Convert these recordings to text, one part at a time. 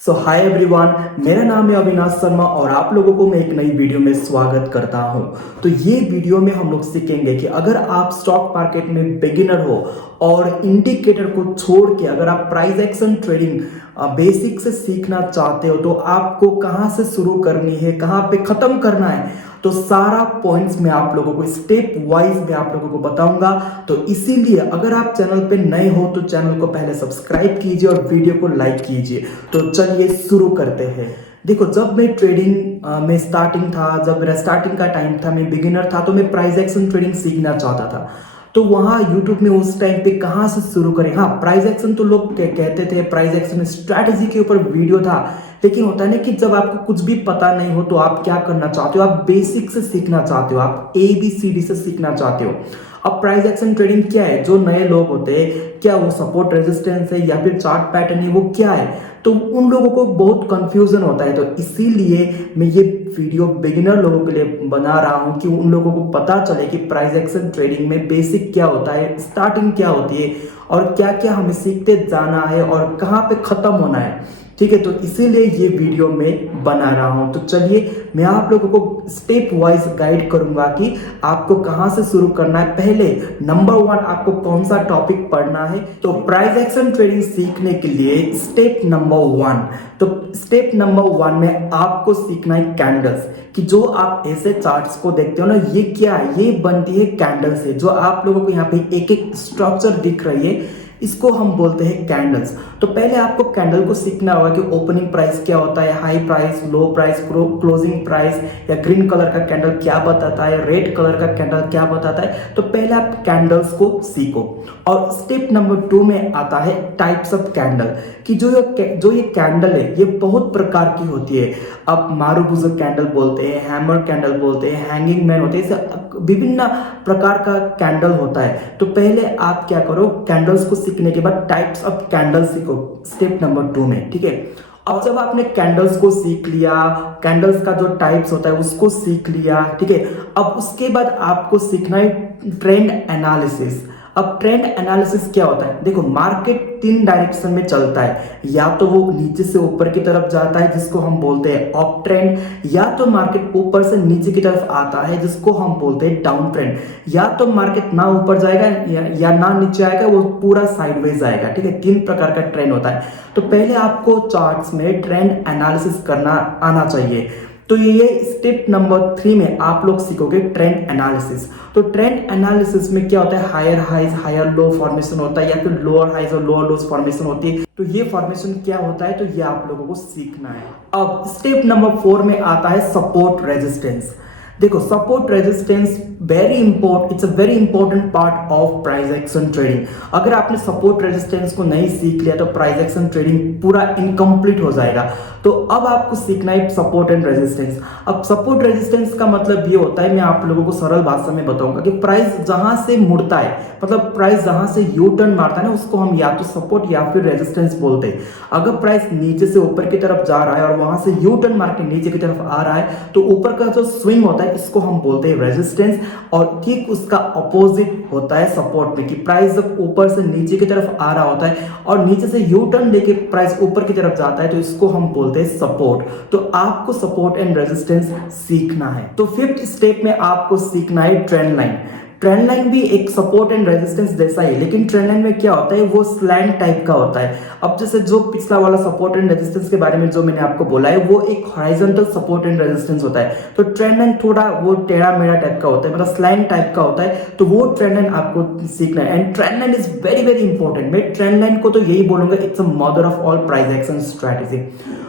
सो hi everyone, मेरा नाम है अविनाश शर्मा और आप लोगों को मैं एक नई वीडियो में स्वागत करता हूं। तो ये वीडियो में हम लोग सीखेंगे कि अगर आप स्टॉक मार्केट में बिगिनर हो और इंडिकेटर को छोड़ के अगर आप प्राइस एक्शन ट्रेडिंग बेसिक से सीखना चाहते हो तो आपको कहां से शुरू करनी है, कहां पे खत्म करना है, तो सारा पॉइंट्स मैं आप लोगों को स्टेप वाइज मैं आप लोगों को बताऊंगा। तो इसीलिए अगर आप चैनल पे नए हो तो चैनल को पहले सब्सक्राइब कीजिए और वीडियो को लाइक कीजिए। तो चलिए शुरू करते हैं। देखो, जब मैं ट्रेडिंग में स्टार्टिंग था, जब मेरा स्टार्टिंग का टाइम था, मैं बिगिनर था, तो मैं प्राइस एक्शन ट्रेडिंग सीखना चाहता था। तो वहाँ यूट्यूब में उस टाइम पे कहाँ से शुरू करें। हाँ, प्राइस एक्शन तो लोग कहते थे, प्राइस एक्शन स्ट्रैटेजी के ऊपर वीडियो था। लेकिन होता है ना कि जब आपको कुछ भी पता नहीं हो तो आप क्या करना चाहते हो, आप बेसिक से सीखना चाहते हो, आप ABCD से सीखना चाहते हो। अब प्राइस एक्शन ट्रेडिंग क्या है, जो नए लोग होते हैं, क्या वो सपोर्ट रेजिस्टेंस है या फिर चार्ट पैटर्न है, वो क्या है, तो उन लोगों को बहुत कंफ्यूजन होता है। तो इसीलिए मैं ये वीडियो बिगिनर लोगों के लिए बना रहा हूं कि उन लोगों को पता चले कि प्राइस एक्शन ट्रेडिंग में बेसिक क्या होता है, स्टार्टिंग क्या होती है और क्या क्या हमें सीखते जाना है और कहाँ पे खत्म होना है। ठीक है, तो इसीलिए ये वीडियो में बना रहा हूं। तो चलिए मैं आप लोगों को स्टेप वाइज गाइड करूंगा कि आपको कहां से शुरू करना है। पहले नंबर 1 आपको कौन सा टॉपिक पढ़ना है। तो प्राइस एक्शन ट्रेडिंग सीखने के लिए स्टेप नंबर 1, तो स्टेप नंबर 1 में आपको सीखना है कैंडल्स। कि जो आप ऐसे चार्ट्स को देखते हो ना, ये क्या है, ये बनती है कैंडल से। जो आप लोगों को यहाँ पे एक एक स्ट्रक्चर दिख रही है, इसको हम बोलते हैं कैंडल्स। तो पहले आपको कैंडल को सीखना होगा कि ओपनिंग प्राइस क्या होता है, हाई प्राइस, लो प्राइस, क्लोजिंग प्राइस, या ग्रीन कलर का कैंडल क्या बताता है, रेड कलर का कैंडल क्या बताता है। तो पहले आप कैंडल्स को सीखो। और स्टेप नंबर 2 में आता है टाइप्स ऑफ कैंडल। कि जो ये कैंडल है ये बहुत प्रकार की होती है। अब मारूबुजर कैंडल बोलते हैं, हैमर कैंडल बोलते हैं, हैंगिंग मैन होते हैं, ऐसे विभिन्न प्रकार का कैंडल होता है। तो पहले आप क्या करो, कैंडल्स को सीखने के बाद टाइप्स ऑफ कैंडल सीखो स्टेप नंबर 2 में। ठीक है, अब जब आपने कैंडल्स को सीख लिया, कैंडल्स का जो टाइप्स होता है उसको सीख लिया, ठीक है, अब उसके बाद आपको सीखना है ट्रेंड एनालिसिस। अब ट्रेंड एनालिसिस क्या होता है, देखो मार्केट 3 डायरेक्शन में चलता है। या तो वो नीचे से ऊपर की तरफ जाता है जिसको हम बोलते हैं अप ट्रेंड, या तो मार्केट ऊपर से नीचे की तरफ आता है जिसको हम बोलते हैं डाउन ट्रेंड। या तो मार्केट ना ऊपर जाएगा या ना नीचे आएगा, वो पूरा साइडवेज आएगा। ठीक है, 3 प्रकार का ट्रेंड होता है। तो पहले आपको चार्ट्स में ट्रेंड एनालिसिस करना आना चाहिए। तो ये स्टेप नंबर 3 में आप लोग सीखोगे ट्रेंड एनालिसिस। तो ट्रेंड एनालिसिस में क्या होता है, higher highs higher low formation होता है, या फिर लोअर हाइज और लोअर लोज फॉर्मेशन होती है। तो ये फॉर्मेशन क्या होता है, तो ये आप लोगों को सीखना है। अब स्टेप नंबर 4 में आता है सपोर्ट रेजिस्टेंस। देखो, support resistance it's a very important part of price action trading. अगर आपने सपोर्ट रेजिस्टेंस को नहीं सीख लिया तो प्राइस एक्शन ट्रेडिंग पूरा इनकम्प्लीट हो जाएगा। तो अब आपको सीखना है सपोर्ट एंड रेजिस्टेंस। अब सपोर्ट रेजिस्टेंस का मतलब ये होता है, मैं आप लोगों को सरल भाषा में बताऊंगा कि प्राइस जहां से मुड़ता है, मतलब प्राइस जहां से यू टर्न मारता है ना, उसको हम या तो सपोर्ट या फिर रेजिस्टेंस बोलते हैं। अगर प्राइस नीचे से ऊपर की तरफ जा रहा है और वहां से यू टर्न मार के नीचे की तरफ आ रहा है, तो ऊपर का जो स्विंग होता है इसको हम बोलते हैं रेजिस्टेंस। और ठीक उसका अपोजिट होता है सपोर्ट में, कि प्राइस जब ऊपर से नीचे की तरफ आ रहा होता है और नीचे से यू टर्न लेके प्राइस ऊपर की तरफ जाता है, तो इसको हम बोलते हैं सपोर्ट। तो आपको सपोर्ट एंड रेजिस्टेंस सीखना है। तो 5th स्टेप में आपको सीखना है ट्रेंड लाइन। ट्रेंड लाइन भी एक सपोर्ट एंड रेजिस्टेंस जैसा ही, लेकिन ट्रेंड लाइन में क्या होता है, वो स्लैंट टाइप का होता है। अब जैसे जो पिछला वाला सपोर्ट एंड रेजिस्टेंस के बारे में जो मैंने आपको बोला है, वो एक हॉरिजॉन्टल सपोर्ट एंड रेजिस्टेंस होता है। तो ट्रेंड लाइन थोड़ा वो टेढ़ा मेढ़ा टाइप का होता है, मतलब स्लैंट टाइप का होता है। तो वो ट्रेंड लाइन आपको सीखना है। And trend line is very very important. मैं ट्रेंड लाइन को तो यही बोलूंगा, it's a mother of all price action strategy.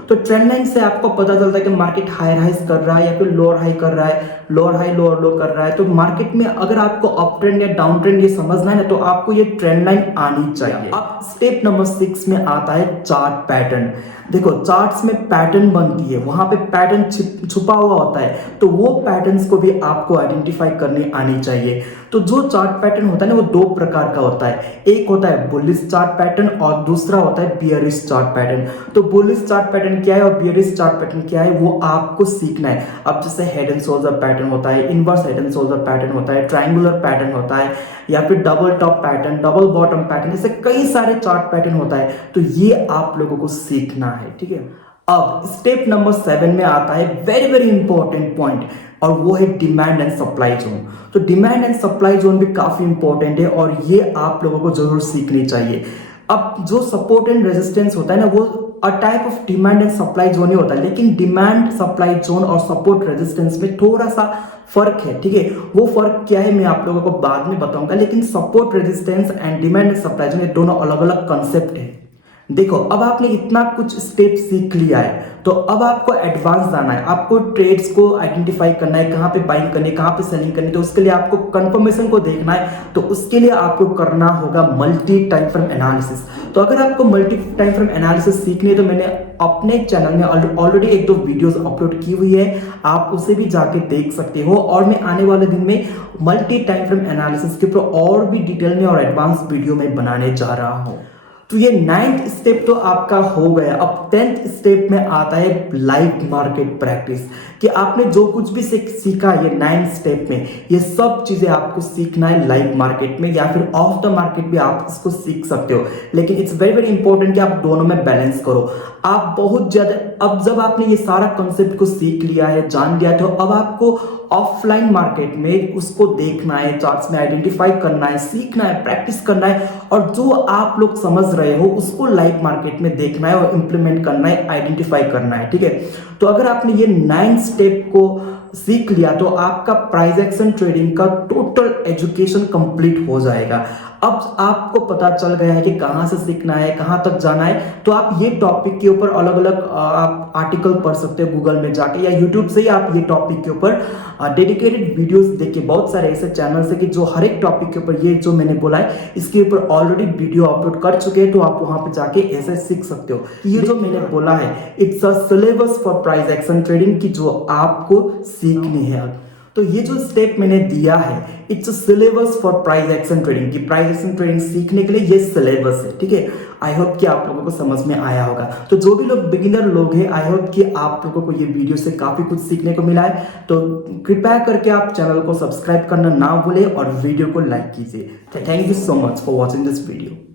तो ट्रेंड लाइन से आपको पता चलता है कि मार्केट हायर हाइज कर रहा है या फिर लोअर हाई कर रहा है, लोअर हाई लोअर लो कर रहा है। तो मार्केट में अगर आपको अप ट्रेंड या डाउन ट्रेंड ये समझना है ना, तो आपको ये ट्रेंड लाइन आनी चाहिए। अब स्टेप नंबर 6 में आता है चार्ट पैटर्न। देखो, चार्ट्स में पैटर्न बनती है, वहां पे पैटर्न छुपा हुआ होता है। तो वो पैटर्न्स को भी आपको आइडेंटिफाई करने आनी चाहिए। तो जो चार्ट पैटर्न होता है ना, वो 2 प्रकार का होता है। एक होता है बुलिश चार्ट पैटर्न और दूसरा होता है बियरिश चार्ट पैटर्न। तो बुलिश चार्ट पैटर्न क्या है और बियरिश चार्ट पैटर्न क्या है, वो आपको सीखना है। अब जैसे head and shoulder pattern pattern होता है, inverse head and shoulder pattern होता है, ट्रायंगुलर पैटर्न होता है, या फिर double top pattern, double bottom pattern, ऐसे कई सारे चार्ट पैटर्न होता है। तो ये आप लोगों को सीखना है, ठीक है। अब स्टेप नंबर 7 में आता है वेरी वेरी इंपॉर्टेंट पॉइंट, और वो है डिमांड एंड सप्लाई जोन। तो डिमांड एंड सप्लाई जोन भी काफी इंपॉर्टेंट है और ये आप लोगों को जरूर सीखनी चाहिए। अब जो सपोर्ट एंड रेजिस्टेंस होता है ना, वो uh type of demand and supply zone ही होता है, लेकिन डिमांड सप्लाई जोन और सपोर्ट रेजिस्टेंस में थोड़ा सा फर्क है, ठीक है। वो फर्क क्या है मैं आप लोगों को बाद में बताऊंगा, लेकिन support resistance and demand and supply zone ये दोनों अलग अलग कंसेप्ट है। देखो, अब आपने इतना कुछ स्टेप सीख लिया है, तो अब आपको एडवांस जाना है, आपको ट्रेड्स को आइडेंटिफाई करना है, कहां पे बाइंग करनी है, कहां पे सेलिंग करनी है। तो उसके लिए आपको कंफर्मेशन को देखना है, तो उसके लिए आपको करना होगा मल्टी टाइम फ्रेम एनालिसिस। तो अगर आपको मल्टी टाइम फ्रेम एनालिसिस सीखनी है, तो मैंने अपने चैनल में ऑलरेडी 1-2 वीडियोस अपलोड की हुई है, आप उसे भी जाके देख सकते हो। और मैं आने वाले दिन में मल्टी टाइम फ्रेम एनालिसिस के ऊपर और भी डिटेल में और एडवांस वीडियो में बनाने जा रहा हूं। तो ये 9th स्टेप तो आपका हो गया। अब 10th स्टेप में आता है लाइव मार्केट प्रैक्टिस, कि आपने जो कुछ भी सीखा ये 9th स्टेप में, ये सब चीजें आपको सीखना है लाइव मार्केट में, या फिर ऑफ द मार्केट भी आप इसको सीख सकते हो। लेकिन इट्स वेरी वेरी इंपॉर्टेंट कि आप दोनों में बैलेंस करो। आप बहुत ज्यादा, अब जब आपने ये सारा कंसेप्ट को सीख लिया है, जान लिया है, तो अब आपको ऑफलाइन मार्केट में उसको देखना है, चार्ट्स में आइडेंटिफाई करना है, सीखना है, प्रैक्टिस करना है, और जो आप लोग समझ रहे हो उसको लाइव मार्केट में देखना है और इंप्लीमेंट करना है, आइडेंटिफाई करना है, ठीक है। तो अगर आपने ये 9 स्टेप को सीख लिया, तो आपका प्राइस एक्शन ट्रेडिंग का टोटल एजुकेशन कंप्लीट हो जाएगा। अब आपको पता चल गया है कि कहां से सीखना है, कहां तक जाना है। तो आप ये टॉपिक के ऊपर अलग अलग आप आर्टिकल पढ़ सकते हो गूगल में जाके, या यूट्यूब से ही आप ये टॉपिक के ऊपर डेडिकेटेड वीडियोस देखिए। बहुत सारे ऐसे चैनल्स है कि जो हर एक टॉपिक के ऊपर, ये जो मैंने बोला है इसके ऊपर ऑलरेडी वीडियो अपलोड कर चुके हैं, तो आप वहां पे जाके ऐसे सीख सकते हो। ये जो मैंने बोला है, it's a syllabus for price action trading की, जो आपको सीखनी है। तो ये जो स्टेप मैंने दिया है, it's syllabus for price action trading की, प्राइस एक्शन ट्रेडिंग सीखने के लिए ये सिलेबस है, ठीक है। आई होप कि आप लोगों को समझ में आया होगा। तो जो भी लोग बिगिनर लोग हैं, आई होप कि आप लोगों को ये वीडियो से काफी कुछ सीखने को मिला है। तो कृपया करके आप चैनल को सब्सक्राइब करना ना भूलें और वीडियो को लाइक कीजिए। Thank you so much for watching this video.